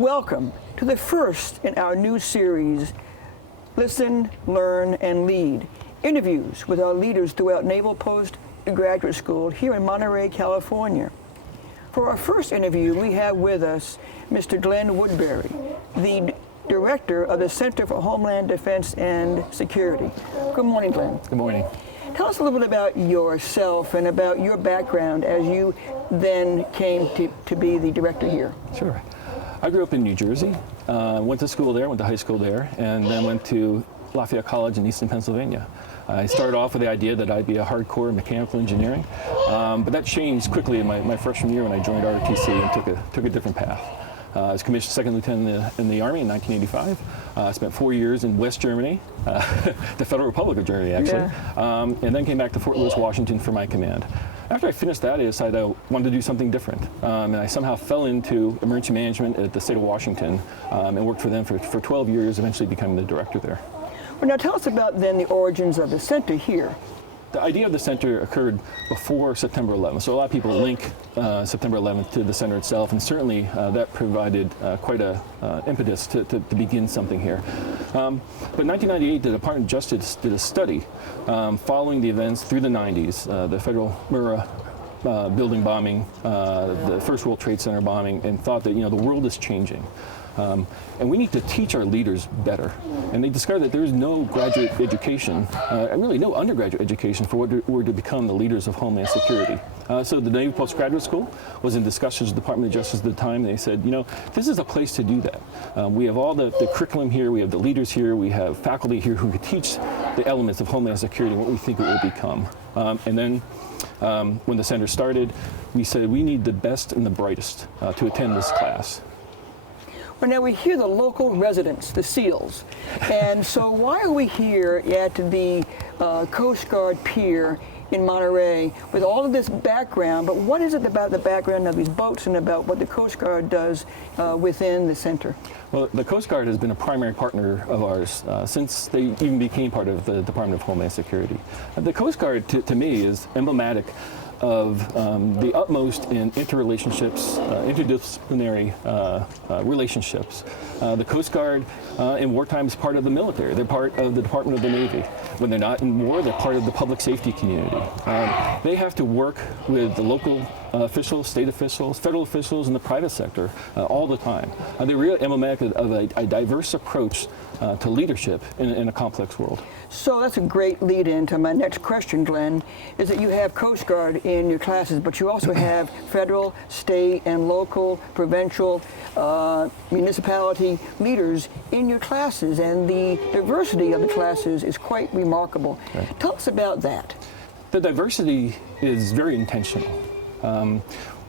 Welcome to the first in our new series, Listen, Learn, and Lead. Interviews with our leaders throughout Naval Postgraduate School here in Monterey, California. For our first interview, we have with us Mr. Glen Woodbury, the Director of the Center for Homeland Defense and Security. Good morning, Glen. Good morning. Tell us a little bit about yourself and about your background as you then came to be the director here. Sure. I grew up in New Jersey, went to school there, went to high school there, and then went to Lafayette College in Easton, Pennsylvania. I started off with the idea that I'd be a hardcore mechanical engineering, but that changed quickly in my freshman year when I joined ROTC and took a different path. I was commissioned second lieutenant in the Army in 1985. I spent 4 years in West Germany, the Federal Republic of Germany, actually, and then came back to Fort Lewis, Washington for my command. After I finished that, I decided I wanted to do something different, and I somehow fell into emergency management at the state of Washington and worked for them for 12 years, eventually becoming the director there. Well, now tell us about then the origins of the center here. The idea of the center occurred before September 11th, so a lot of people link September 11th to the center itself, and certainly that provided quite a impetus to begin something here. But in 1998, the Department of Justice did a study following the events through the 90s, the Federal Murrah building bombing, the First World Trade Center bombing, and thought that the world is changing. And we need to teach our leaders better. And they discovered that there is no graduate education, and really no undergraduate education for what were to become the leaders of Homeland Security. So the Naval Postgraduate School was in discussions with the Department of Justice at the time. They said, this is a place to do that. We have all the curriculum here, we have the leaders here, we have faculty here who could teach the elements of Homeland Security and what we think it will become. And then when the center started, we said we need the best and the brightest to attend this class. Well, now we hear the local residents, the SEALs, and so why are we here at the Coast Guard Pier in Monterey with all of this background, but what is it about the background of these boats and about what the Coast Guard does within the center? Well, the Coast Guard has been a primary partner of ours since they even became part of the Department of Homeland Security. The Coast Guard, to me, is emblematic of the utmost in interrelationships, interdisciplinary relationships. The Coast Guard in wartime is part of the military. They're part of the Department of the Navy. When they're not in war, they're part of the public safety community. They have to work with the local officials, state officials, federal officials, and the private sector all the time. They're really emblematic of a diverse approach to leadership in a complex world. So that's a great lead-in to my next question, Glen, is that you have Coast Guard in your classes, but you also have federal, state, and local, provincial, municipality leaders in your classes, and the diversity of the classes is quite remarkable. Right. Tell us about that. The diversity is very intentional.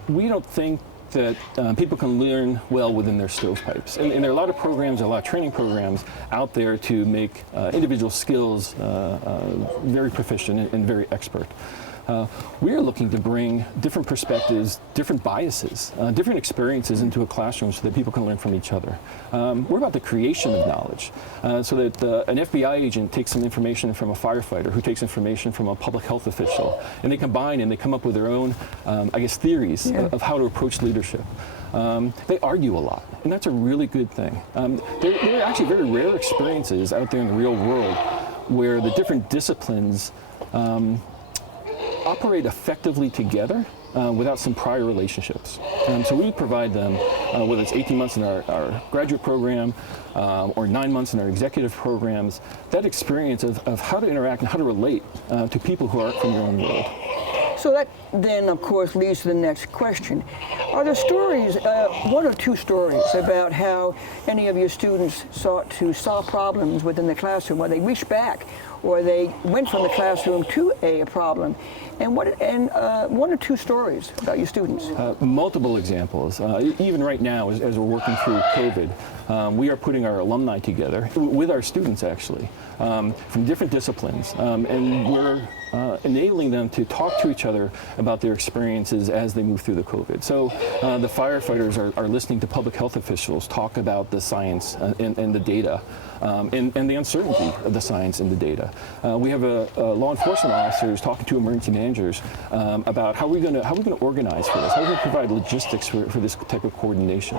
We don't think that people can learn well within their stovepipes. And there are a lot of programs, a lot of training programs out there to make individual skills very proficient and very expert. We are looking to bring different perspectives, different biases, different experiences into a classroom so that people can learn from each other. We're about the creation of knowledge, so that an FBI agent takes some information from a firefighter who takes information from a public health official, and they combine and they come up with their own, theories of how to approach leadership. They argue a lot, and that's a really good thing. There are actually very rare experiences out there in the real world where the different disciplines operate effectively together without some prior relationships. So we provide them, whether it's 18 months in our graduate program or 9 months in our executive programs, that experience of how to interact and how to relate to people who aren't from your own world. So that then, of course, leads to the next question. Are there stories, one or two stories, about how any of your students sought to solve problems within the classroom, where they reached back or they went from the classroom to a problem? And one or two stories about your students? Multiple examples. Even right now, as we're working through COVID, we are putting our alumni together with our students, actually, from different disciplines, and we're enabling them to talk to each other about their experiences as they move through the COVID. So the firefighters are listening to public health officials talk about the science and the data, and the uncertainty of the science and the data. We have a law enforcement officer who's talking to emergency managers about how we're going to organize for this, how we can provide logistics for this type of coordination.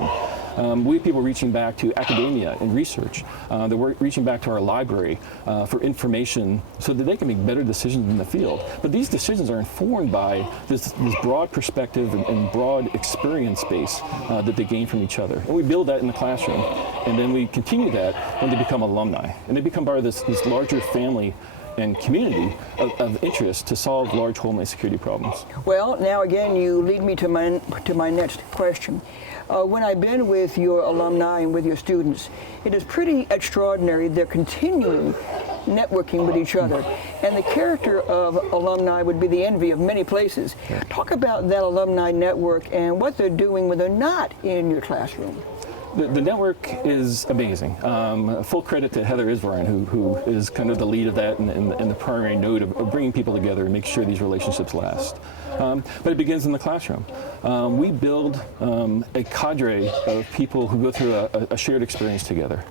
We have people reaching back to academia and research. They're reaching back to our library for information so that they can make better decisions in the field. But these decisions are informed by this broad perspective and broad experience base that they gain from each other. And we build that in the classroom. And then we continue that when they become alumni. And they become part of this larger family and community of interest to solve large homeland security problems. Well, now again, you lead me to my next question. When I've been with your alumni and with your students, it is pretty extraordinary. They're continuing networking with each other. And the character of alumni would be the envy of many places. Yeah. Talk about that alumni network and what they're doing when they're not in your classroom. The network is amazing. Full credit to Heather Isvaran, who is kind of the lead of that and the primary node of bringing people together and make sure these relationships last. But it begins in the classroom. We build a cadre of people who go through a shared experience together.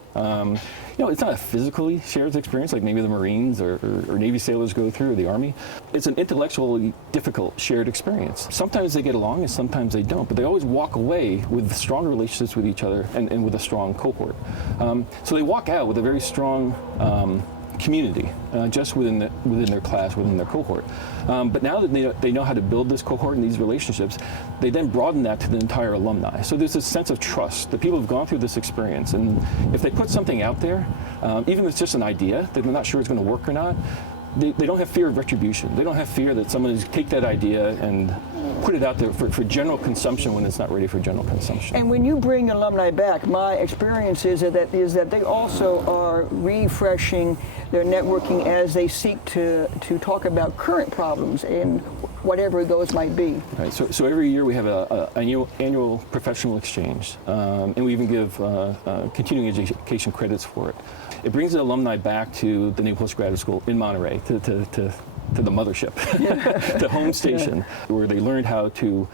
It's not a physically shared experience like maybe the Marines or Navy sailors go through, or the Army. It's an intellectually difficult shared experience. Sometimes they get along and sometimes they don't, but they always walk away with stronger relationships with each other and with a strong cohort. So they walk out with a very strong community just within their class, within their cohort. But now that they know how to build this cohort and these relationships, they then broaden that to the entire alumni. So there's this sense of trust. The people have gone through this experience, and if they put something out there, even if it's just an idea that they're not sure it's going to work or not, they don't have fear of retribution. They don't have fear that someone is take that idea and put it out there for general consumption when it's not ready for general consumption. And when you bring alumni back, my experience is that they also are refreshing their networking as they seek to talk about current problems and whatever those might be. Right. So every year we have an annual professional exchange, and we even give continuing education credits for it. It brings the alumni back to the Naval Postgraduate School in Monterey, to the mothership, the home station, where they learned how to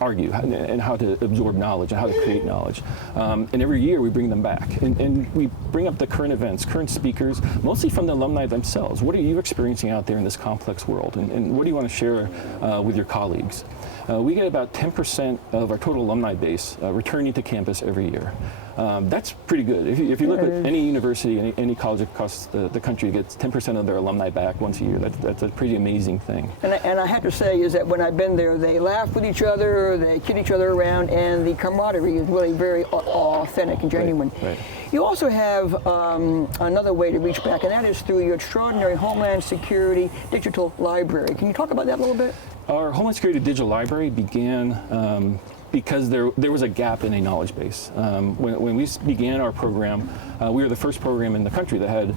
argue and how to absorb knowledge and how to create knowledge. And every year we bring them back, and we bring up the current events, current speakers, mostly from the alumni themselves. What are you experiencing out there in this complex world, and what do you want to share with your colleagues? We get about 10% of our total alumni base returning to campus every year. That's pretty good. If you look at any university, any college across the country gets 10% of their alumni back once a year. That's a pretty amazing thing. And I have to say is that when I've been there, they laugh with each other, they kid each other around, and the camaraderie is really very authentic and genuine. Right. You also have another way to reach back, and that is through your extraordinary Homeland Security digital library. Can you talk about that a little bit? Our Homeland Security digital library began because there was a gap in a knowledge base. When we began our program, we were the first program in the country that had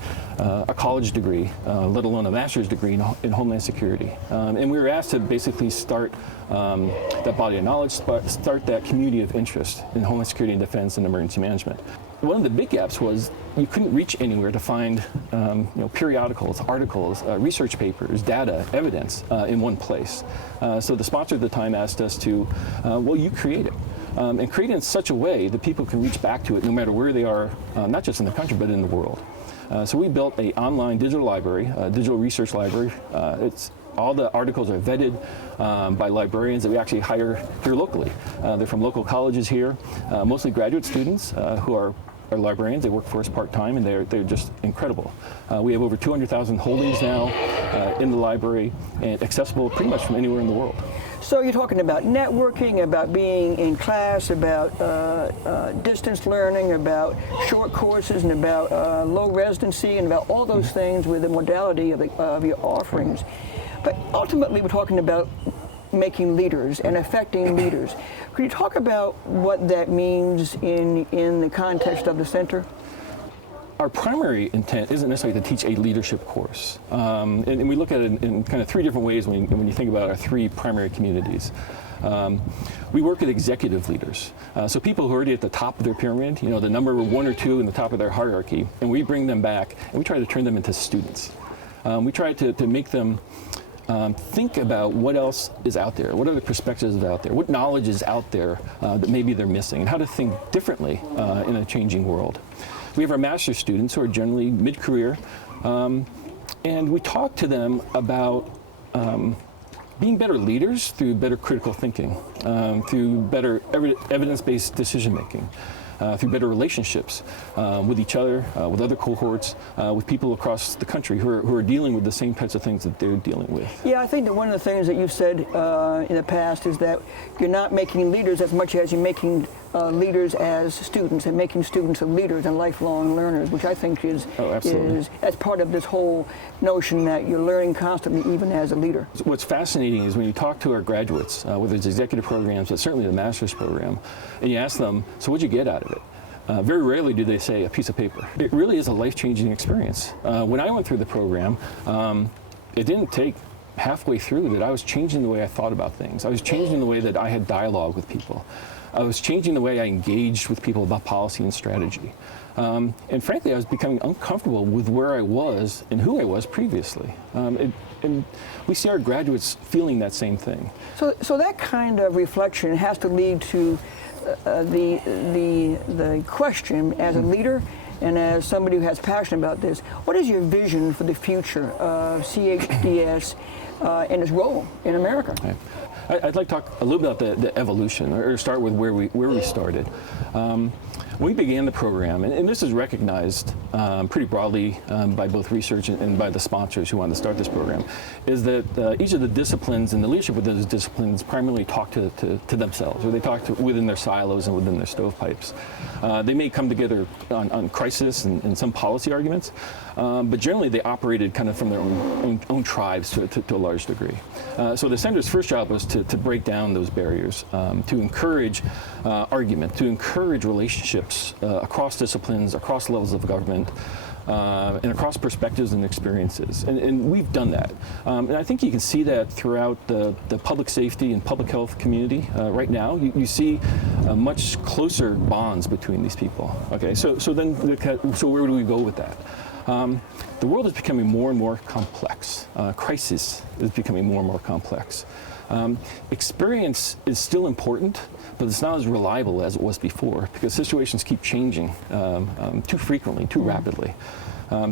a college degree, let alone a master's degree in Homeland Security. And we were asked to basically start that body of knowledge, start that community of interest in Homeland Security and Defense and emergency management. One of the big gaps was you couldn't reach anywhere to find periodicals, articles, research papers, data, evidence in one place. So the sponsor at the time asked us to, you create it. And create it in such a way that people can reach back to it no matter where they are, not just in the country, but in the world. So we built an online digital library, a digital research library. All the articles are vetted by librarians that we actually hire here locally. They're from local colleges here, mostly graduate students who are librarians. They work for us part-time, and they're just incredible. We have over 200,000 holdings now in the library, and accessible pretty much from anywhere in the world. So you're talking about networking, about being in class, about distance learning, about short courses, and about low residency, and about all those things with the modality of your offerings. But ultimately, we're talking about making leaders and affecting leaders. Could you talk about what that means in the context of the center? Our primary intent isn't necessarily to teach a leadership course. And we look at it in kind of three different ways when you think about our three primary communities. We work with executive leaders, so people who are already at the top of their pyramid, the number 1 or 2 in the top of their hierarchy, and we bring them back and we try to turn them into students. We try to make them think about what else is out there, what other perspectives are out there, what knowledge is out there that maybe they're missing, and how to think differently in a changing world. We have our master's students who are generally mid-career, and we talk to them about being better leaders through better critical thinking, through better evidence-based decision-making, through better relationships with each other, with other cohorts, with people across the country who are dealing with the same types of things that they're dealing with. Yeah, I think that one of the things that you've said in the past is that you're not making leaders as much as you're making leaders as students, and making students of leaders and lifelong learners, which I think is as part of this whole notion that you're learning constantly, even as a leader. What's fascinating is when you talk to our graduates, whether it's executive programs, but certainly the master's program, and you ask them, so what'd you get out of it? Very rarely do they say a piece of paper. It really is a life-changing experience. When I went through the program, it didn't take halfway through that I was changing the way I thought about things. I was changing the way that I had dialogue with people. I was changing the way I engaged with people about policy and strategy. And frankly, I was becoming uncomfortable with where I was and who I was previously. And we see our graduates feeling that same thing. So that kind of reflection has to lead to the question, as a leader and as somebody who has passion about this, what is your vision for the future of CHDS and its role in America? Okay. I'd like to talk a little bit about the evolution, or start with where we started. When we began the program, and this is recognized pretty broadly by both research and by the sponsors who wanted to start this program, is that each of the disciplines and the leadership within those disciplines primarily talk to themselves, or they talk within their silos and within their stovepipes. They may come together on crisis and some policy arguments, but generally they operated kind of from their own tribes to a large degree. So the center's first job was to break down those barriers, to encourage argument, to encourage relationships across disciplines, across levels of government, and across perspectives and experiences. And we've done that. And I think you can see that throughout the public safety and public health community right now. You see much closer bonds between these people. Okay, so where do we go with that? The world is becoming more and more complex. Crisis is becoming more and more complex. Experience is still important, but it's not as reliable as it was before, because situations keep changing too frequently, too rapidly.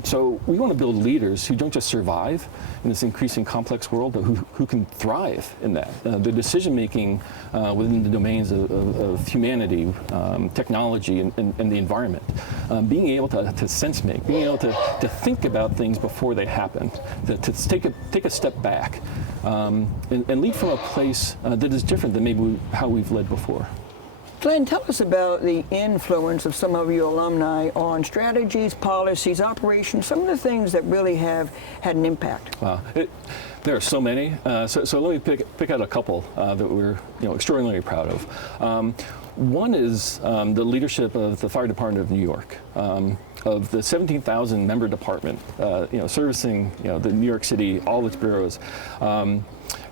So we want to build leaders who don't just survive in this increasing complex world, but who can thrive in that. The decision-making within the domains of humanity, technology, and the environment. Being able to sense-make, being able to think about things before they happen, to take a step back, and lead from a place that is different than maybe how we've led before. Glen, tell us about the influence of some of your alumni on strategies, policies, operations, some of the things that really have had an impact. Wow. There are so many. So let me pick out a couple that we're extraordinarily proud of. One is the leadership of the Fire Department of New York, of the 17,000 member department, servicing the New York City, all its bureaus.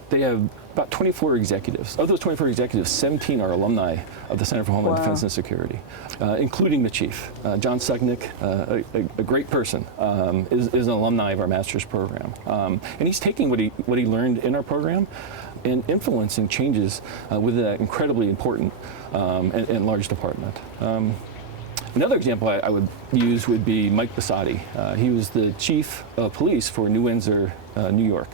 They have about 24 executives. Of those 24 executives, 17 are alumni of the Center for Homeland Defense and Security, including the chief. John Sugnick, a great person, is an alumni of our master's program. And he's taking what he learned in our program and influencing changes with that incredibly important and large department. Another example I would use would be Mike Bassotti. He was the chief of police for New Windsor, New York.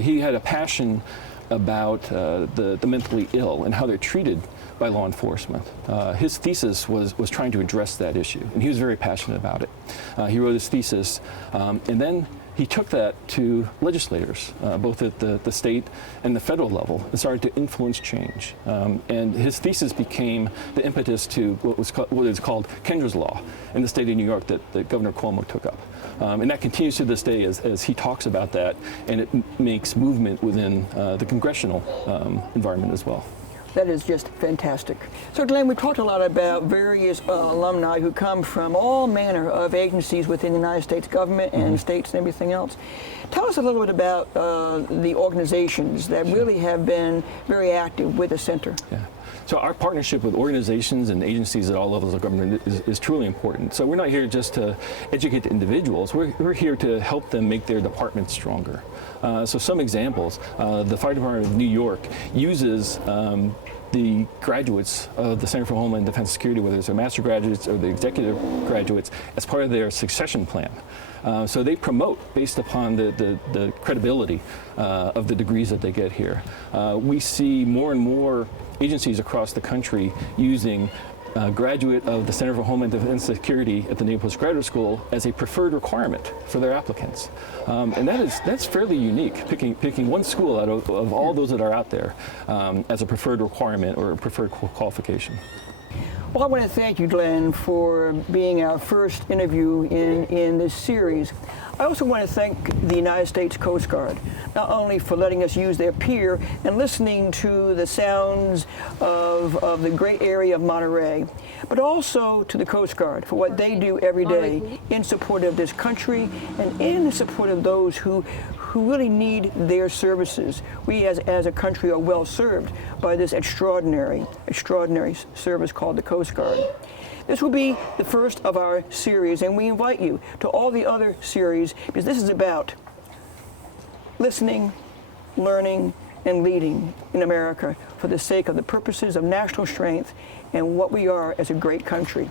He had a passion about the mentally ill and how they're treated by law enforcement. His thesis was trying to address that issue, and he was very passionate about it. He wrote his thesis, and then he took that to legislators, both at the state and the federal level, and started to influence change. And his thesis became the impetus to what is called Kendra's Law in the state of New York that Governor Cuomo took up. And that continues to this day as he talks about that, and it makes movement within the congressional environment as well. That is just fantastic. So Glen, we talked a lot about various alumni who come from all manner of agencies within the United States government and states and everything else. Tell us a little bit about the organizations that really have been very active with the center. Yeah. So our partnership with organizations and agencies at all levels of government is truly important. So we're not here just to educate the individuals, we're here to help them make their departments stronger. So some examples, the Fire Department of New York uses the graduates of the Center for Homeland Defense and Security, whether it's their master graduates or the executive graduates, as part of their succession plan. So they promote based upon the credibility of the degrees that they get here. We see more and more agencies across the country using graduate of the Center for Homeland Defense and Security at the Naval Postgraduate School as a preferred requirement for their applicants. And that's fairly unique, picking one school out of all those that are out there as a preferred requirement or a preferred qualification. Well, I want to thank you, Glenn, for being our first interview in this series. I also want to thank the United States Coast Guard, not only for letting us use their pier and listening to the sounds of the great area of Monterey, but also to the Coast Guard for what they do every day in support of this country and in support of those who really need their services. We as a country are well served by this extraordinary service called the Coast Guard. This will be the first of our series, and we invite you to all the other series, because this is about listening, learning, and leading in America for the sake of the purposes of national strength and what we are as a great country.